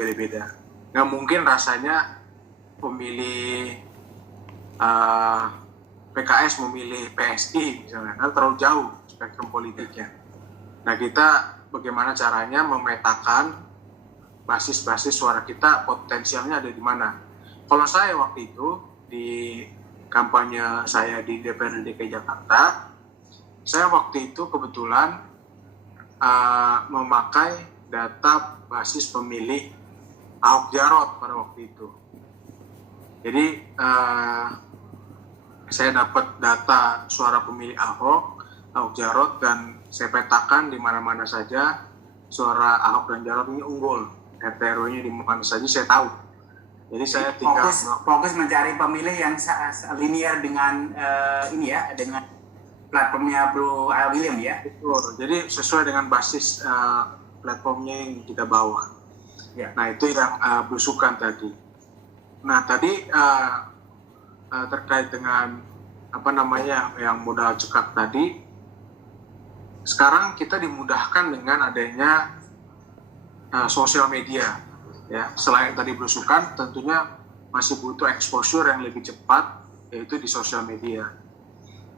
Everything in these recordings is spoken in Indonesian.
beda-beda. Nggak mungkin rasanya pemilih PKS memilih PSI misalnya, kan terlalu jauh spektrum politiknya. Nah, kita bagaimana caranya memetakan basis-basis suara kita potensialnya ada di mana. Kalau saya waktu itu di kampanye saya di DPRD DKI Jakarta, saya waktu itu kebetulan memakai data basis pemilih Ahok Jarot pada waktu itu. Jadi saya dapat data suara pemilih Ahok Jarot, dan saya petakan di mana-mana saja suara Ahok dan Jarot ini unggul. RT RW-nya di mana saja saya tahu. Jadi saya tinggal fokus mencari pemilih yang linear dengan dengan platformnya Bro William ya. Betul. Jadi sesuai dengan basis platformnya yang kita bawa. Ya. Nah, itu yang belusukan tadi. Nah, tadi terkait dengan yang modal cekak tadi, sekarang kita dimudahkan dengan adanya sosial media. Ya, selain tadi belusukan, tentunya masih butuh exposure yang lebih cepat, yaitu di sosial media.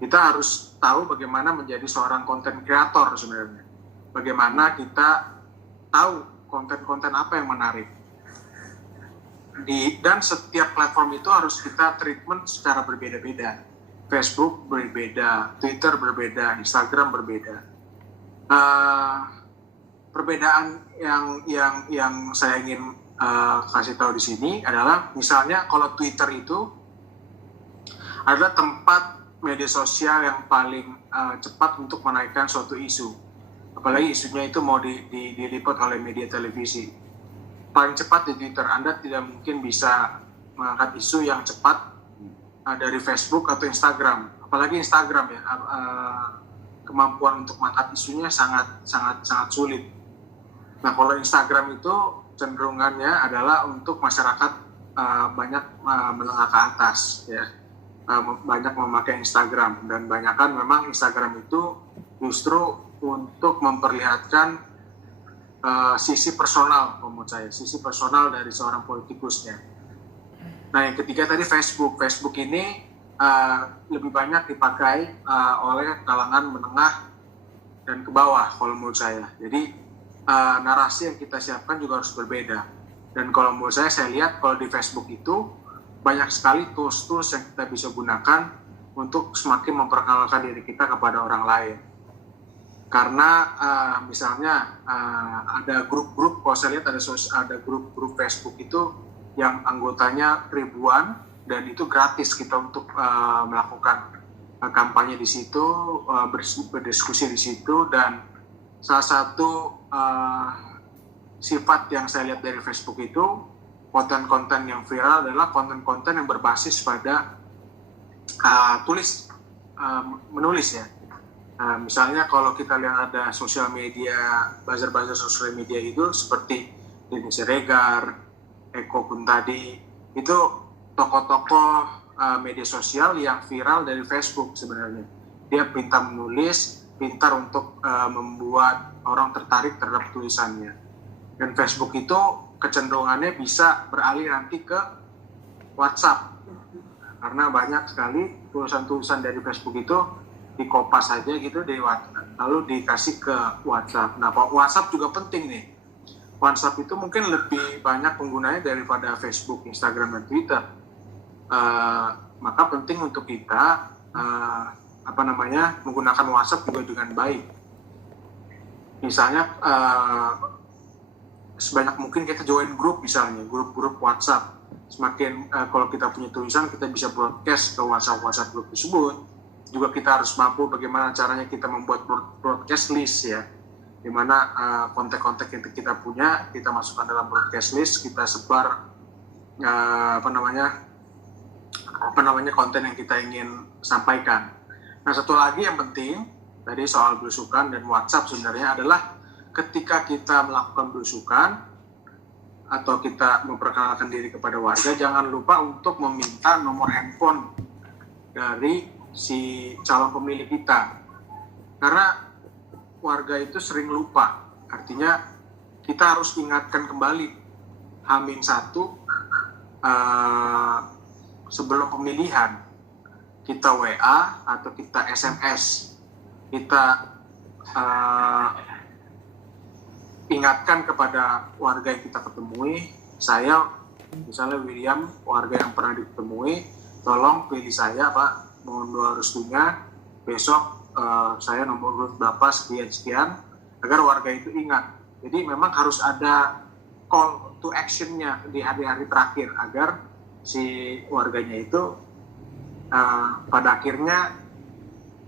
Kita harus tahu bagaimana menjadi seorang content creator sebenarnya. Bagaimana kita tahu konten-konten apa yang menarik. Dan setiap platform itu harus kita treatment secara berbeda-beda. Facebook berbeda, Twitter berbeda, Instagram berbeda. Perbedaan yang saya ingin kasih tahu di sini adalah, misalnya kalau Twitter itu adalah tempat media sosial yang paling cepat untuk menaikkan suatu isu, apalagi isunya itu mau diliput oleh media televisi. Paling cepat di Twitter. Anda tidak mungkin bisa mengangkat isu yang cepat dari Facebook atau Instagram, apalagi Instagram ya, kemampuan untuk mengangkat isunya sangat sulit. Nah, kalau Instagram itu cenderungannya adalah untuk masyarakat banyak menengah ke atas ya, banyak memakai Instagram, dan banyakkan memang Instagram itu justru untuk memperlihatkan sisi personal, menurut saya, sisi personal dari seorang politikusnya. Nah, yang ketiga tadi Facebook ini lebih banyak dipakai oleh kalangan menengah dan ke bawah kalau menurut saya. Jadi narasi yang kita siapkan juga harus berbeda. Dan kalau menurut saya lihat kalau di Facebook itu banyak sekali tools yang kita bisa gunakan untuk semakin memperkenalkan diri kita kepada orang lain. Karena misalnya ada grup-grup, kalau saya lihat ada grup-grup Facebook itu yang anggotanya ribuan, dan itu gratis kita untuk melakukan kampanye di situ, berdiskusi di situ. Dan salah satu sifat yang saya lihat dari Facebook itu, konten-konten yang viral adalah konten-konten yang berbasis pada menulis ya. Misalnya kalau kita lihat ada sosial media, buzzer sosial media itu seperti Denny Siregar, Eko Kuntadi, itu tokoh-tokoh media sosial yang viral dari Facebook sebenarnya. Dia pintar menulis, pintar untuk membuat orang tertarik terhadap tulisannya. Dan Facebook itu kecenderungannya bisa beralih nanti ke WhatsApp. Karena banyak sekali tulisan-tulisan dari Facebook itu dikopas saja gitu dari WhatsApp, lalu dikasih ke WhatsApp. Nah, WhatsApp juga penting nih. WhatsApp itu mungkin lebih banyak penggunanya daripada Facebook, Instagram, dan Twitter. Maka penting untuk kita menggunakan WhatsApp juga dengan baik. Misalnya sebanyak mungkin kita join grup, misalnya grup WhatsApp. Semakin kalau kita punya tulisan, kita bisa broadcast ke WhatsApp grup tersebut. Juga kita harus mampu bagaimana caranya kita membuat broadcast list ya, dimana konten-konten yang kita punya kita masukkan dalam broadcast list, kita sebar konten yang kita ingin sampaikan. Nah, satu lagi yang penting tadi soal belusukan dan WhatsApp sebenarnya adalah ketika kita melakukan belusukan atau kita memperkenalkan diri kepada warga, jangan lupa untuk meminta nomor handphone dari si calon pemilih kita, karena warga itu sering lupa. Artinya kita harus ingatkan kembali H-1 sebelum pemilihan kita WA atau kita SMS, kita ingatkan kepada warga yang kita ketemui, saya misalnya William, warga yang pernah ditemui, tolong pilih saya Pak, mohon doa restunya, besok saya nomor urut berapa sekian, agar warga itu ingat. Jadi memang harus ada call to action-nya di hari-hari terakhir, agar si warganya itu pada akhirnya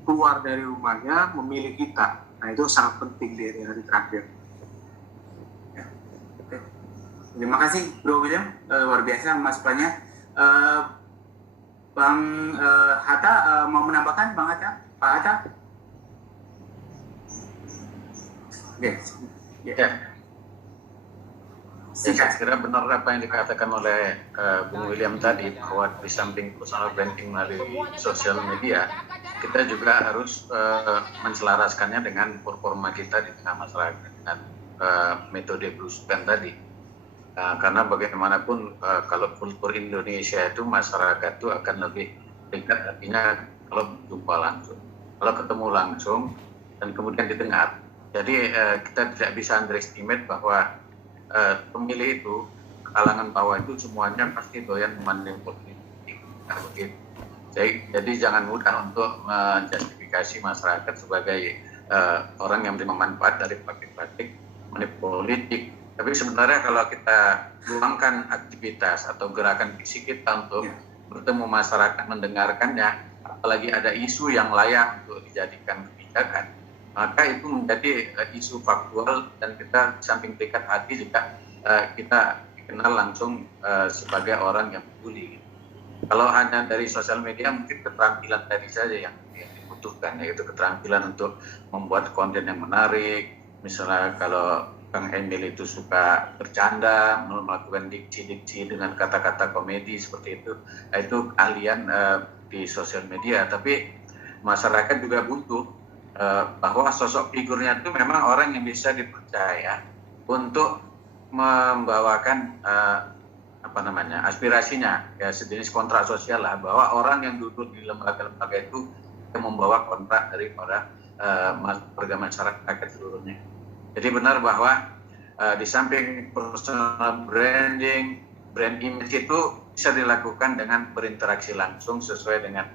keluar dari rumahnya memilih kita. Nah itu sangat penting di hari-hari terakhir. Terima kasih Bro William, luar biasa masukannya. Bang Hatta mau menambahkan, Bang Hatta? Pak Hatta? Ya. Saya kira benar apa yang dikatakan oleh Bung William tadi, bahwa di samping personal branding melalui sosial media, kita juga harus menselaraskannya dengan performa kita di tengah masyarakat dengan metode belusukan tadi. Karena bagaimanapun kalau kultur Indonesia itu masyarakat itu akan lebih dekat, artinya kalau jumpa langsung, kalau ketemu langsung dan kemudian didengar. Jadi kita tidak bisa underestimate bahwa pemilih itu, kalangan bawah itu semuanya pasti doyan memanipulasi politik. Nah, begitu. Jadi jangan mudah untuk menjustifikasi masyarakat sebagai orang yang menerima manfaat dari praktik-praktik manipulatif. Tapi sebenarnya kalau kita luangkan aktivitas atau gerakan fisik kita untuk bertemu masyarakat, mendengarkannya, apalagi ada isu yang layak untuk dijadikan kebijakan, maka itu menjadi isu faktual, dan kita samping terikat hati juga kita dikenal langsung sebagai orang yang peduli. Kalau hanya dari sosial media, mungkin keterampilan tadi saja yang dibutuhkan, yaitu keterampilan untuk membuat konten yang menarik. Misalnya kalau Kang Emil itu suka bercanda, melakukan diksi-diksi dengan kata-kata komedi seperti itu, itu keahlian di sosial media. Tapi masyarakat juga butuh bahwa sosok figurnya itu memang orang yang bisa dipercaya untuk membawakan aspirasinya, ya sejenis kontrak sosial lah, bahwa orang yang duduk di lembaga-lembaga itu membawa kontrak dari para warga masyarakat seluruhnya. Jadi benar bahwa di samping personal branding, brand image itu bisa dilakukan dengan berinteraksi langsung sesuai dengan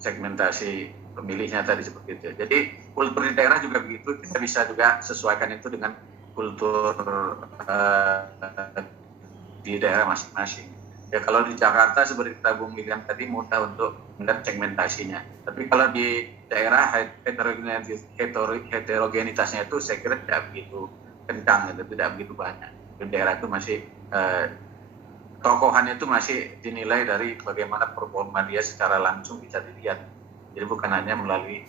segmentasi pemilihnya tadi seperti itu. Jadi kultur di daerah juga begitu, kita bisa juga sesuaikan itu dengan kultur di daerah masing-masing. Ya kalau di Jakarta seperti kita Bung William tadi mudah untuk melihat segmentasinya. Tapi kalau di daerah heterogenitasnya itu saya kira tidak begitu kencang, itu tidak begitu banyak. Di daerah itu masih tokohan itu masih dinilai dari bagaimana performa dia secara langsung bisa dilihat. Jadi bukan hanya melalui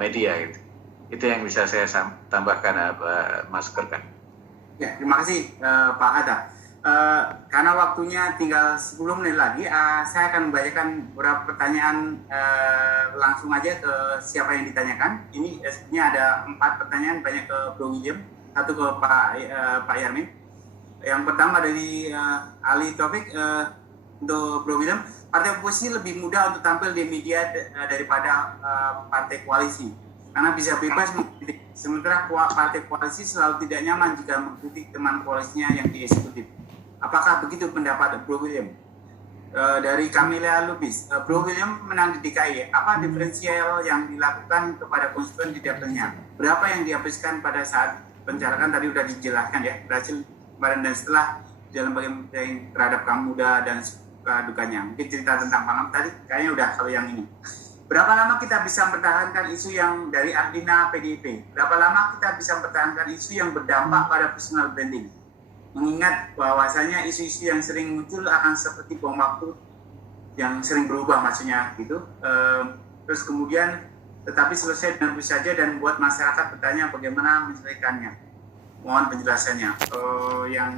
media gitu. Itu yang bisa saya tambahkan, Mas Kerkan. Ya, terima kasih Pak Hatta. Karena waktunya tinggal 10 menit lagi, saya akan membacakan beberapa pertanyaan langsung aja ke siapa yang ditanyakan. Ini sebenarnya ada 4 pertanyaan, banyak ke Bro William, satu ke Pak Yarmin. Yang pertama dari Ali Taufik, untuk Bro William, partai oposisi lebih mudah untuk tampil di media daripada partai koalisi, karena bisa bebas mengkritik. Sementara partai koalisi selalu tidak nyaman jika mengkritik teman koalisinya yang di eksekutif. Apakah begitu pendapat Bro William? Dari Camilla Lubis, Bro William menang di DKI, apa diferensial yang dilakukan kepada konstituen di dapilnya? Berapa yang dihabiskan pada saat pencalekan? Tadi sudah dijelaskan ya, berhasil kemarin dan setelah dalam bagian terhadap kaum muda dan dukanya. Mungkin cerita tentang Pangam tadi kayaknya udah kalau yang ini. Berapa lama kita bisa mempertahankan isu yang dari Ardina PDIP? Berapa lama kita bisa mempertahankan isu yang berdampak pada personal branding? Mengingat bahwasanya isu-isu yang sering muncul akan seperti bom waktu yang sering berubah maksudnya gitu. Terus kemudian tetapi selesai dengan saja dan buat masyarakat bertanya bagaimana menyelesaikannya. Mohon penjelasannya. Yang